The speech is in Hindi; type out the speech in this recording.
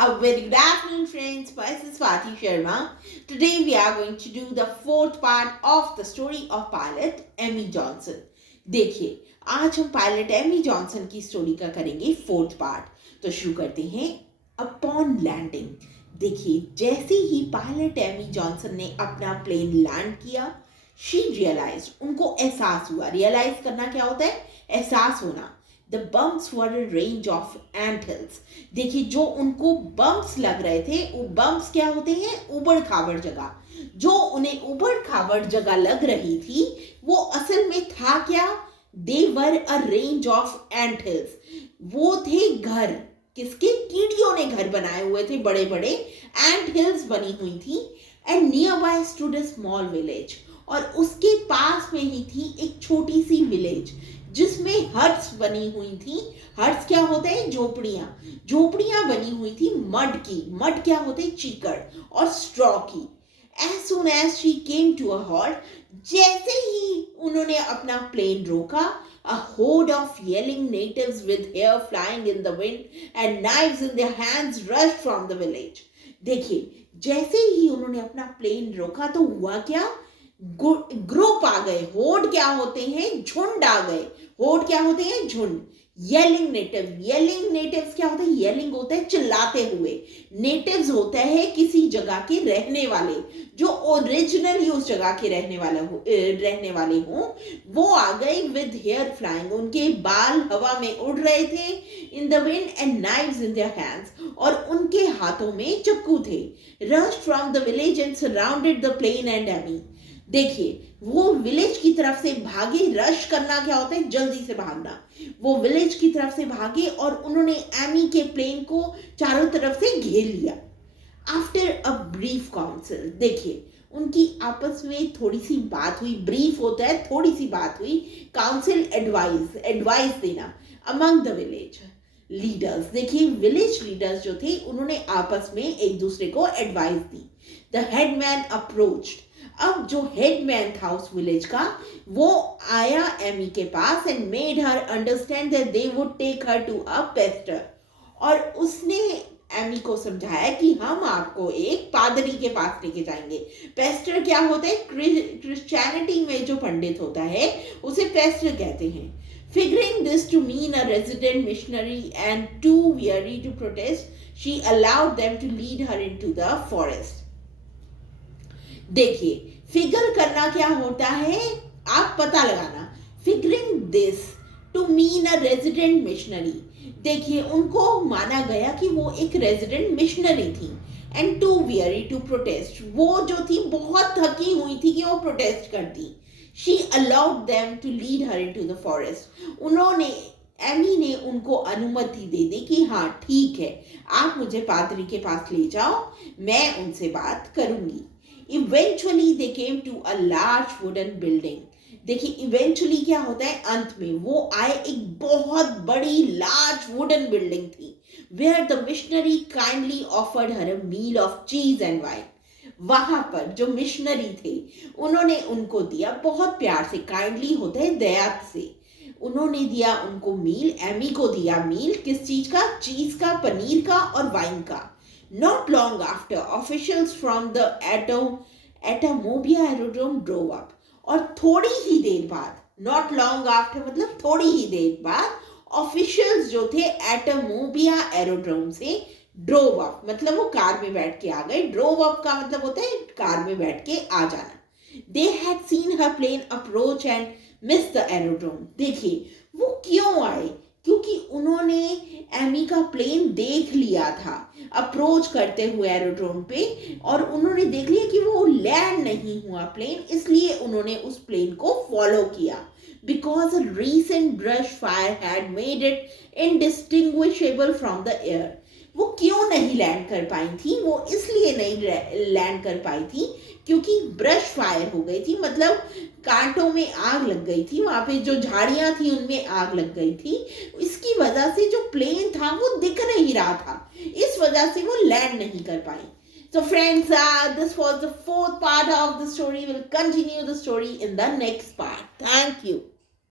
A very good afternoon, friends. This is Swati Sharma. Today we are going to do the fourth part of the story of pilot Emmy Johnson. देखिए, आज हम पायलट एमी जॉनसन की स्टोरी का करेंगे फोर्थ पार्ट। तो शुरू करते हैं। अपॉन लैंडिंग, देखिए जैसे ही पायलट एमी जॉनसन ने अपना प्लेन लैंड किया, शी रियलाइज, उनको एहसास हुआ। रियलाइज करना क्या होता है? एहसास होना। The bumps were a range of ant hills. देखिए जो उनको बम्प्स लग रहे थे, वो बम्प्स क्या होते हैं? उबड़ खाबड़ जगह। जो उन्हें उबड़ खाबड़ जगह लग रही थी, वो असल में था क्या? They were a range of ant hills. वो थे घर। किसके? कीड़ियों ने घर बनाए हुए थे, बड़े बड़े एंट हिल्स बनी हुई थी। And near by stood a small village, और उसके पास में ही थी एक छोटी सी विलेज जिसमें हट्स बनी हुई थी। हट्स क्या होते हैं? झोपड़ियां। झोपड़ियां बनी हुई थी मड की। मड क्या होते हैं? चीकड़ और स्ट्रॉ की। As soon as she came to a halt, जैसे ही उन्होंने अपना प्लेन रोका, a horde of yelling natives with hair flying in the wind and knives in their hands rushed from the village. देखिए जैसे ही उन्होंने अपना प्लेन रोका तो हुआ क्या? ग्रुप आ गए। होड क्या होते हैं? झुंड आ गए। होड क्या होते हैं? झुंड। येलिंग नेटिव, येलिंग नेटिव्स क्या होते हैं? येलिंग होता है चिल्लाते हुए। नेटिव्स होता है किसी जगह के रहने वाले, जो ओरिजिनली उस जगह के रहने वाले हों। वो आ गए विद हेयर फ्लाइंग, उनके बाल हवा में उड़ रहे थे। In the wind and knives in their hands, और उनके हाथों में चाकू थे। Rush from the village and surrounded the plane and Amy. देखिए वो विलेज की तरफ से भागे। रश करना क्या होता है? जल्दी से भागना। वो विलेज की तरफ से भागे और उन्होंने एमी के प्लेन को चारों तरफ से घेर लिया। आफ्टर अ ब्रीफ काउंसिल, देखिए उनकी आपस में थोड़ी सी बात हुई। ब्रीफ होता है थोड़ी सी बात हुई। काउंसिल, एडवाइस देना। अमंग द विलेज लीडर्स, देखिए विलेज लीडर्स जो थे उन्होंने आपस में एक दूसरे को advice the. The headman approached, अब जो हेडमैन था उस विलेज का, वो आया एमी के पास and made her understand that they would take her to a pastor, और उसने एमी को समझाया कि हम आपको एक पादरी के पास लेके जाएंगे। पेस्टर क्या होता है? क्रिश्चियनिटी में जो पंडित होता है उसे पेस्टर कहते हैं। Figuring this to mean a resident missionary and too weary to protest, she allowed them to lead her into the forest. देखिए फिगर करना क्या होता है? आप पता लगाना। Figuring this to mean a resident missionary, देखिए उनको माना गया कि वो एक रेजिडेंट मिशनरी थी। And too weary to protest, वो जो थी बहुत थकी हुई थी कि वो प्रोटेस्ट करती। She allowed them to lead her into the forest, उन्होंने एमी ने उनको अनुमति दे दी कि हाँ ठीक है, आप मुझे पादरी के पास ले जाओ, मैं उनसे बात करूंगी। Eventually they came to a large wooden building, देखिए इवेंचुअली क्या होता है? अंत में वो आए एक बहुत बड़ी लार्ज वुडन बिल्डिंग थी। Where the missionary kindly offered her a meal of cheese and wine, वहां पर जो मिशनरी थे उन्होंने उनको दिया, बहुत प्यार से, काइंडली होता है दया से, उन्होंने दिया उनको मील। एमी को दिया मील, किस चीज का? चीज का, पनीर का और वाइन का। Not long after, officials from the Atomobia aerodrome drove up. और थोड़ी ही देर बाद, not long after मतलब थोड़ी ही देर बाद, ऑफिशियल्स जो थे एटमोबिया एरोड्रोम से ड्रोव अप, मतलब वो कार में बैठ के आ गए। ड्रोव अप का मतलब होता है कार में बैठ के आ जाना। They had seen her plane approach and miss the aerodrome, देखिए वो क्यों आए? क्योंकि उन्होंने एमी का प्लेन देख लिया था अप्रोच करते हुए एरोड्रोम पे, और उन्होंने देख लिया कि वो लैंड नहीं हुआ प्लेन, इसलिए उन्होंने उस प्लेन को फॉलो किया। Because a recent brush fire had made it indistinguishable from the air, वो क्यों नहीं लैंड कर पाई थी? वो इसलिए नहीं लैंड कर पाई थी क्योंकि ब्रश फायर हो गई थी, मतलब कांटों में आग लग गई थी, वहां पे जो झाड़ियां थी उनमें आग लग गई थी। इसकी वजह से जो प्लेन था वो दिख नहीं रहा था, इस वजह से वो लैंड नहीं कर पाई। So friends, this was the fourth part of the story. We'll continue the story in the next part. Thank you.